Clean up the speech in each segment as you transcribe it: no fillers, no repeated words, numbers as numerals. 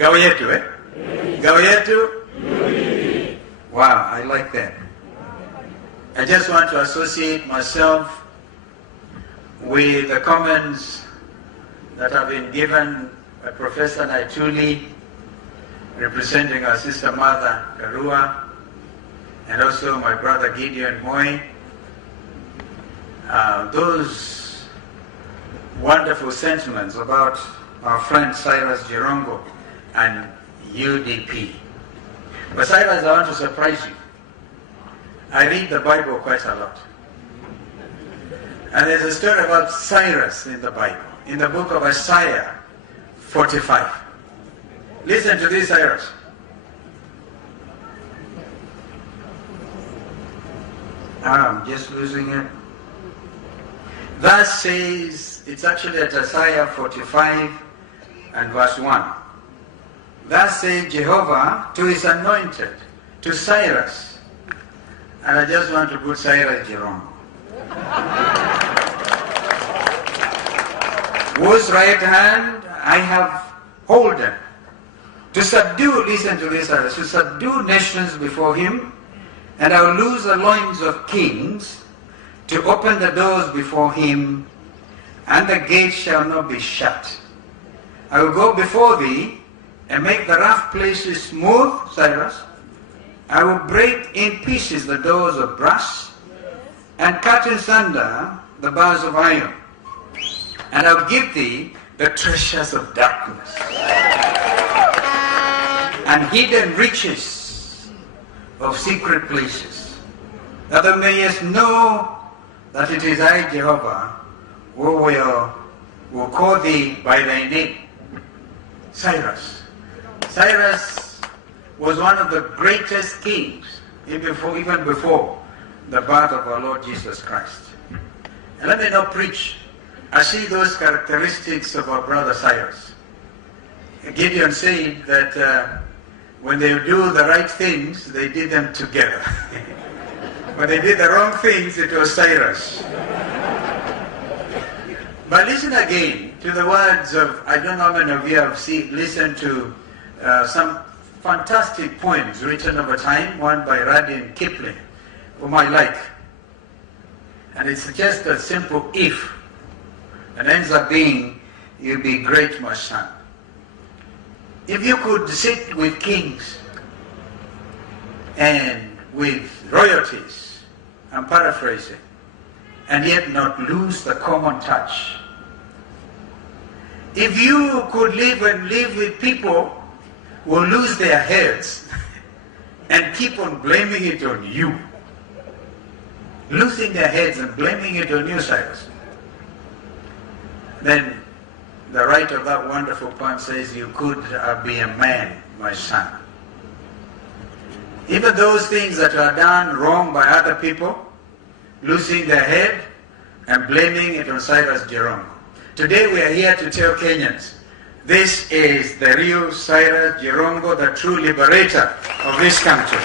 Ngao yetu, eh? Ngao yetu? Wow, I like that. I just want to associate myself with the comments that have been given by Professor Naituli, representing our sister mother, Karua, and also my brother Gideon Moy. Those wonderful sentiments about our friend Cyrus Jirongo and UDP. But Cyrus, I want to surprise you. I read the Bible quite a lot. And there's a story about Cyrus in the Bible, in the book of Isaiah 45. Listen to this, Cyrus. I'm just losing it. Thus says, it's actually at Isaiah 45 and verse 1. Thus says Jehovah to his anointed, to Cyrus. And I just want to put Cyrus Jirongo. Whose right hand I have holden, to subdue, listen to this, Cyrus, to subdue nations before him, and I will loose the loins of kings, to open the doors before him, and the gates shall not be shut. I will go before thee, and make the rough places smooth, Cyrus. I will break in pieces the doors of brass, and cut in sunder the bars of iron. And I will give thee the treasures of darkness, and hidden riches of secret places, that thou mayest know that it is I, Jehovah, who will call thee by thy name. Cyrus. Cyrus was one of the greatest kings, even before the birth of our Lord Jesus Christ. And let me not preach. I see those characteristics of our brother Cyrus. Gideon said that when they do the right things, they did them together. When they did the wrong things, it was Cyrus. But listen again to the words of, I don't know how many of you have listened to some fantastic poems written over time, one by Rudyard Kipling, whom I like. And it's just a simple if. And ends up being, you'll be great, my son. If you could sit with kings and with royalties, I'm paraphrasing, and yet not lose the common touch. If you could live with people who lose their heads and keep on blaming it on you, losing their heads and blaming it on you, Cyrus, then the writer of that wonderful poem says, you could be a man, my son. Even those things that are done wrong by other people, losing their head and blaming it on Cyrus Jirongo. Today we are here to tell Kenyans, this is the real Cyrus Jirongo, the true liberator of this country.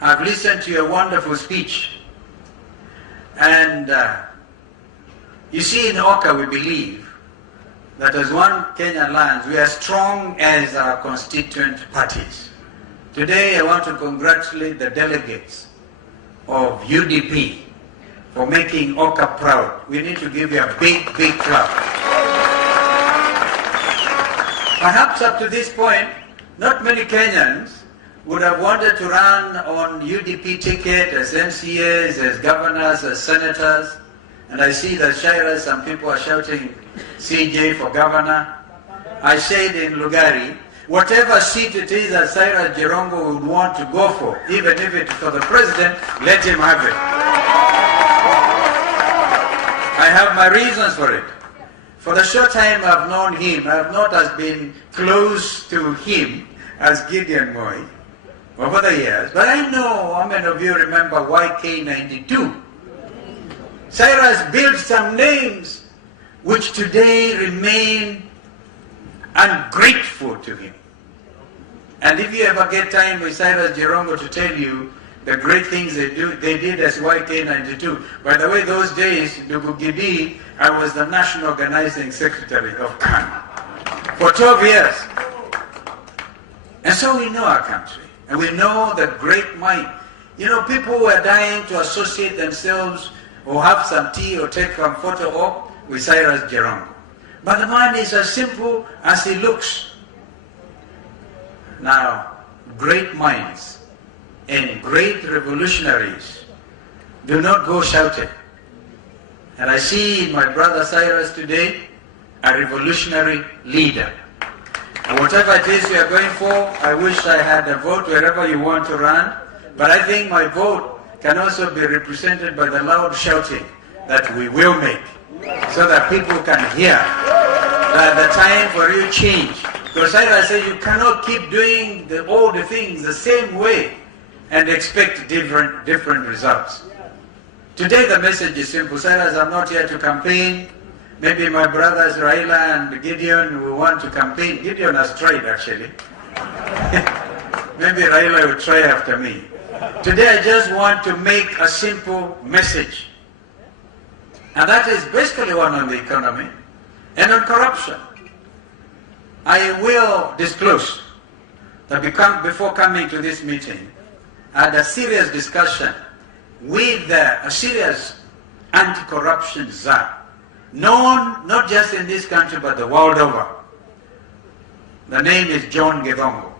I've listened to your wonderful speech. And you see, in Oka we believe that as one Kenyan lands, we are strong as our constituent parties. Today I want to congratulate the delegates of UDP for making Oka proud. We need to give you a big, big clap. Perhaps up to this point, not many Kenyans would have wanted to run on UDP ticket as MCAs, as governors, as senators. And I see that Cyrus, some people are shouting CJ for governor. I said in Lugari, whatever seat it is that Cyrus Jirongo would want to go for, even if it's for the president, let him have it. I have my reasons for it. For the short time I've known him, I have not as been close to him as Gideon Moy over the years. But I know how many of you remember YK92. Cyrus built some names which today remain ungrateful to him. And if you ever get time with Cyrus Jirongo to tell you the great things they did as YK92. By the way, those days, Ndugu Gidi, I was the National Organizing Secretary of KANU. for 12 years. And so we know our country. And we know that great mind. You know, people who are dying to associate themselves or have some tea or take a photo op with Cyrus Jirongo. But the man is as simple as he looks. Now, great minds and great revolutionaries do not go shouting. And I see my brother Cyrus today a revolutionary leader. And whatever it is you are going for, I wish I had a vote wherever you want to run. But I think my vote can also be represented by the loud shouting that we will make, so that people can hear that the time for you change. Because as I say, you cannot keep doing all the things the same way and expect different results. Today the message is simple. Cyrus, I'm not here to campaign. Maybe my brothers Raila and Gideon will want to campaign. Gideon has tried actually. Maybe Raila will try after me. Today I just want to make a simple message. And that is basically one on the economy and on corruption. I will disclose that before coming to this meeting, I had a serious discussion with a serious anti-corruption czar, known not just in this country but the world over. The name is John Githongo.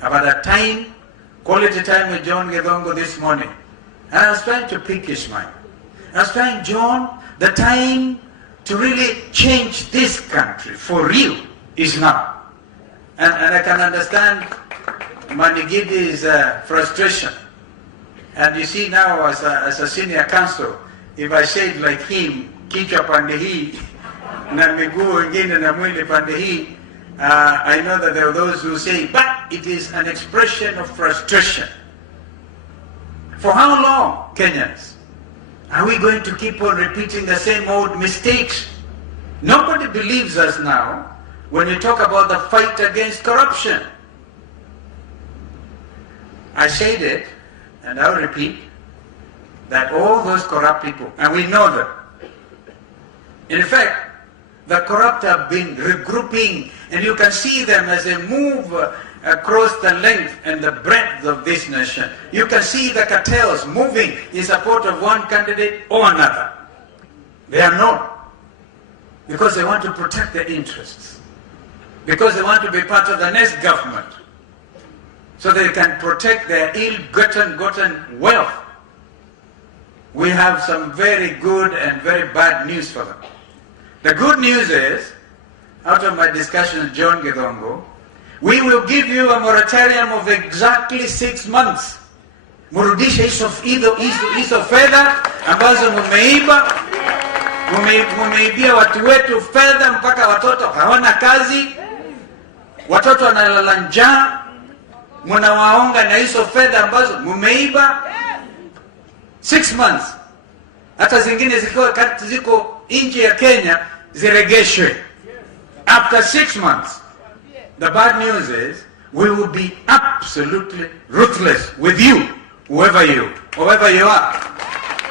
I've had a quality time with John Githongo this morning, and I was trying to pick his mind. I was trying, John, the time to really change this country for real is now. And I can understand Manigidi's frustration. And you see now as a senior counsel, if I say it like him, kichwa pande hii, na miguu wengine na mwili pande hii, I know that there are those who say, but it is an expression of frustration. For how long, Kenyans? Are we going to keep on repeating the same old mistakes? Nobody believes us now when we talk about the fight against corruption. I said it, and I'll repeat, that all those corrupt people, and we know them. In fact, the corrupt have been regrouping, and you can see them as they move across the length and the breadth of this nation. You can see the cartels moving in support of one candidate or another. They are known because they want to protect their interests, because they want to be part of the next government, so they can protect their ill-gotten wealth. We have some very good and very bad news for them. The good news is, out of my discussion with John Githongo, we will give you a moratorium of exactly 6 months. Murudishe hizo fedha ambazo mumeibia watu wetu fedha mpaka watoto hawana kazi, watoto wanalala njaa, munawaonga na hizo fedha ambazo mumeiba. 6 months. Hata zingine ziko nchi ya Kenya ziregeshwe. After 6 months. The bad news is we will be absolutely ruthless with you, whoever you are.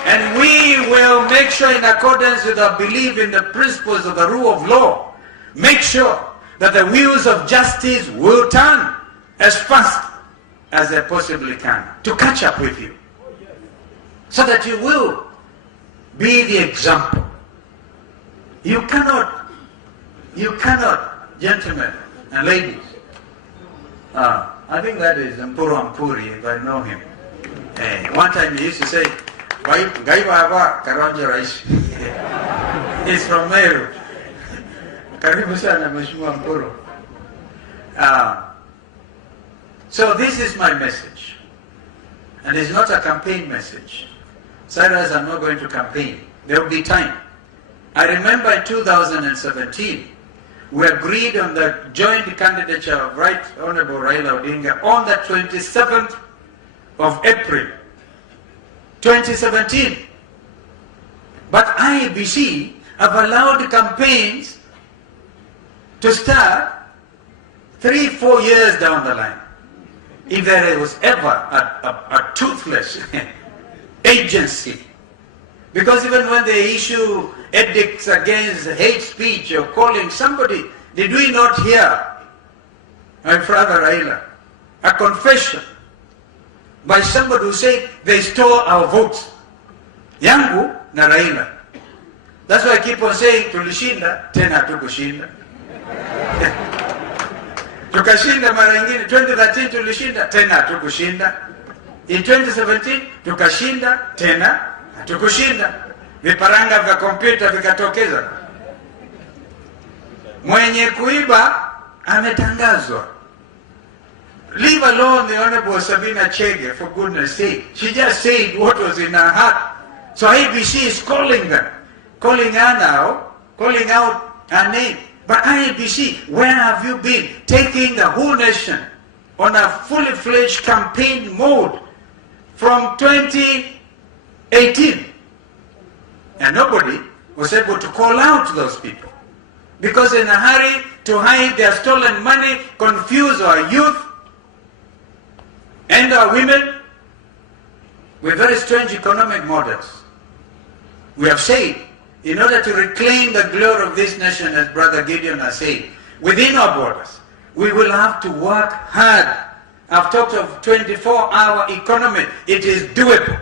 And we will make sure, in accordance with our belief in the principles of the rule of law, make sure that the wheels of justice will turn as fast as they possibly can to catch up with you, so that you will be the example. You cannot, gentlemen and ladies, I think that is Mpuru Ampuri, if I know him. One time he used to say, Gai Baba Karonjo Rais. He's from Meru. Karibu sana Mheshimiwa Mpuru. So this is my message. And it's not a campaign message. Cyrus, I'm not going to campaign. There will be time. I remember in 2017, we agreed on the joint candidature of Right Honorable Raila Odinga on the 27th of April, 2017. But IEBC have allowed campaigns to start 3-4 years down the line. If there was ever a toothless agency, because even when they issue edicts against hate speech or calling somebody Did we not hear my brother Raila a confession by somebody who said they stole our votes? Yangu na Raila. That's why I keep on saying tulishinda tena hatukushinda. Tukashinda mara nyingine 2013 tulishinda tena hatukushinda. In 2017 tukashinda tena hatukushinda. Viparanga vya kompyuta vikatokeza. Mwenye kuiba ametangazwa. Leave alone the Honorable Sabina Chege, for goodness sake. She just said what was in her heart. So IBC is calling them, calling her now, calling out her name. But IBC, where have you been? Taking the whole nation on a fully fledged campaign mode from 2018. And nobody was able to call out those people. Because in a hurry to hide their stolen money, confuse our youth and our women with very strange economic models. We have said, in order to reclaim the glory of this nation, as Brother Gideon has said, within our borders, we will have to work hard. I've talked of 24-hour economy. It is doable.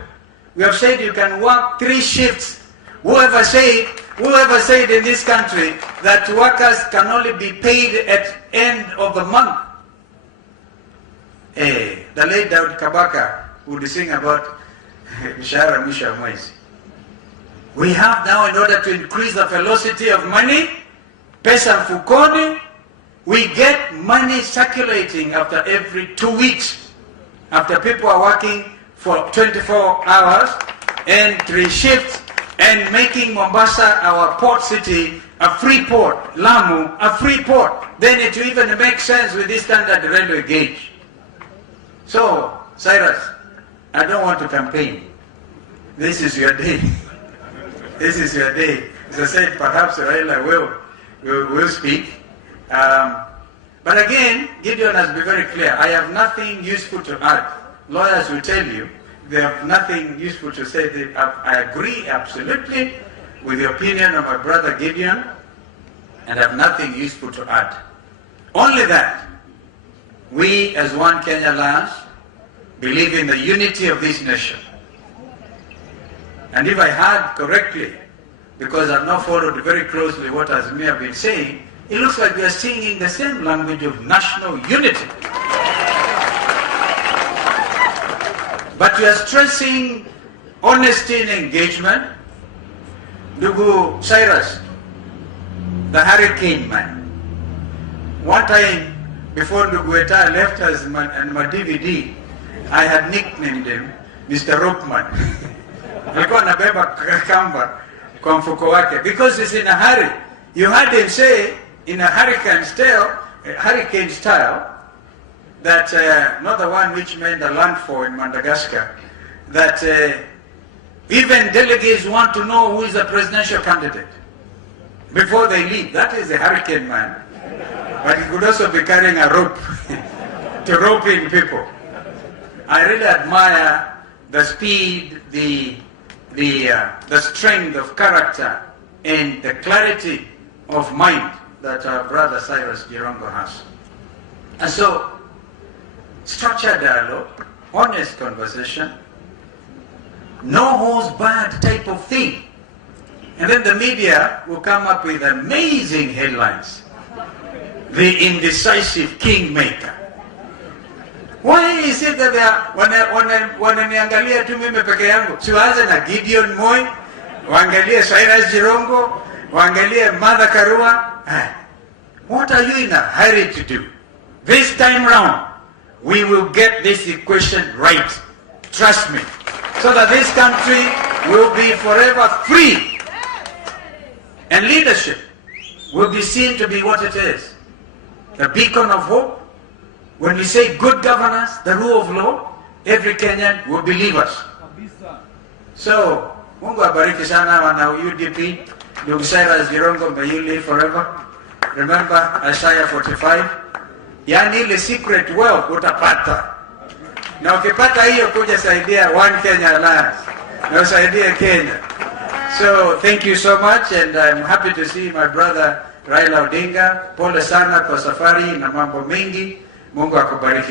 We have said you can work 3 shifts. Whoever said in this country that workers can only be paid at end of the month? The late Daud Kabaka would sing about mshahara mwisho wa mwezi. We have now, in order to increase the velocity of money, pesa mfukoni, we get money circulating after every 2 weeks. After people are working for 24 hours and 3 shifts, and making Mombasa, our port city, a free port, Lamu, a free port, then it will even make sense with this standard railway gauge. So, Cyrus, I don't want to campaign. This is your day. This is your day. As I said, perhaps Raila will speak. But again, Gideon has been very clear. I have nothing useful to add. Lawyers will tell you they have nothing useful to say. I agree absolutely with the opinion of my brother Gideon, and have nothing useful to add. Only that we as One Kenya Alliance believe in the unity of this nation. And if I heard correctly, because I've not followed very closely what Azmi have been saying, it looks like we are singing the same language of national unity. But we are stressing honesty in engagement. Ndugu Cyrus, the hurricane man. One time, before Ndugu Eta left us and my DVD, I had nicknamed him Mr. Ropeman. Alikuwa anabeba kamba kwa mfuko wake, because he's in a hurry. You heard him say in a hurricane style, that not the one which made the landfall in Madagascar, that even delegates want to know who is the presidential candidate before they leave. That is a hurricane man. But he could also be carrying a rope to rope in people. I really admire the speed, the strength of character, and the clarity of mind that our brother Cyrus Jirongo has. And so, structured dialogue, honest conversation, no holds barred type of thing. And then the media will come up with amazing headlines. The indecisive kingmaker. Why is it that they are, wananiangalia tu mimi peke yangu? Siwaanze na Gideon Moi, waangalie Cyrus Jirongo, waangalie Martha Karua. What are you in a hurry to do? This time round, we will get this equation right. Trust me. So that this country will be forever free. And leadership will be seen to be what it is. The beacon of hope. When we say good governance, the rule of law, every Kenyan will believe us. So, Mungu abariki sana wana UDP. Ndugu Cyrus Jirongo, may you live forever. Remember Isaiah 45. Yani ile secret wealth utapata. Na ukipata hiyo kuja saidia One Kenya Alliance. Na usaidie Kenya. So thank you so much, and I'm happy to see my brother Raila Odinga. Pole sana kwa safari na mambo mengi. Mungu akubariki.